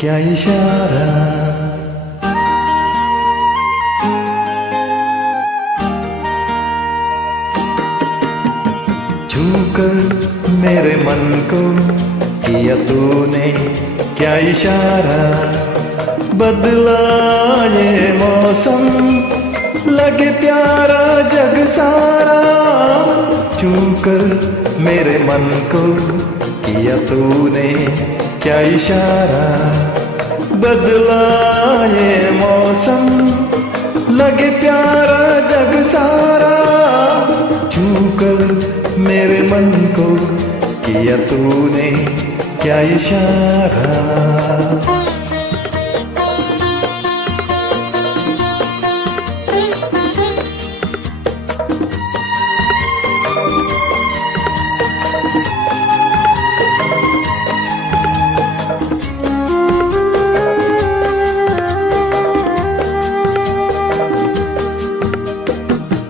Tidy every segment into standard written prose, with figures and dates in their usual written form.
क्या इशारा। छूकर मेरे मन को किया तूने क्या इशारा। बदला ये मौसम लगे प्यारा जग सारा। छूकर मेरे मन को किया तूने क्या इशारा। बदला ये मौसम लगे प्यारा जग सारा। छूकर मेरे मन को किया तूने क्या इशारा।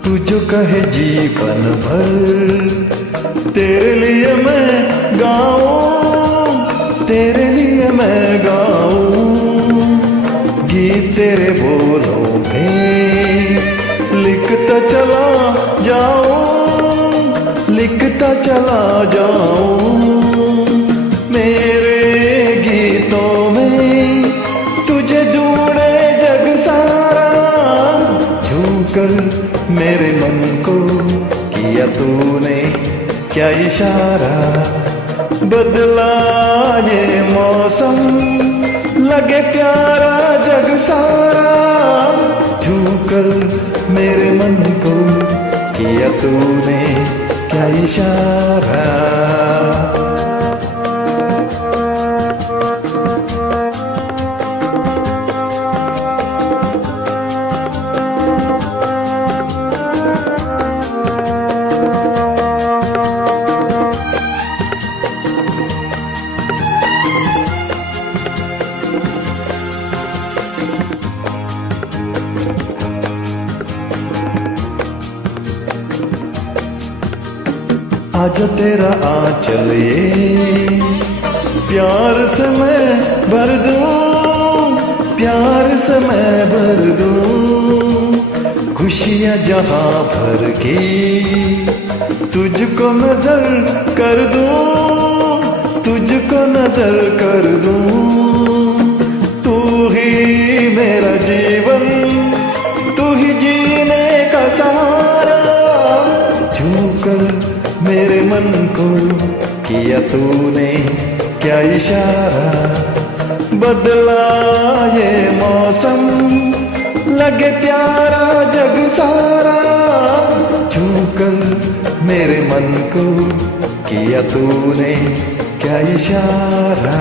तू जो कहे जीवन भर तेरे लिए मैं गाऊं, तेरे लिए मैं गाऊं। गीत तेरे बोलों में लिखता चला जाऊं, लिखता चला जाऊं। मेरे गीतों में तुझे ढूंढे जग सारा। छूकर मेरे मन को किया तूने क्या इशारा। बदला ये मौसम लगे प्यारा जग सारा। छूकर मेरे मन को किया तूने क्या इशारा। आज तेरा आंचल ये प्यार से मैं भर दूं, प्यार से मैं भर दूं। खुशियाँ जहाँ भर के तुझको नजर कर दूं, तुझको नजर कर दूं। तू ही मेरा जीवन, तू ही जीने का सहारा। छूकर मेरे मन को किया तूने क्या इशारा। बदला ये मौसम लगे प्यारा जग सारा। छूकर मेरे मन को किया तूने क्या इशारा।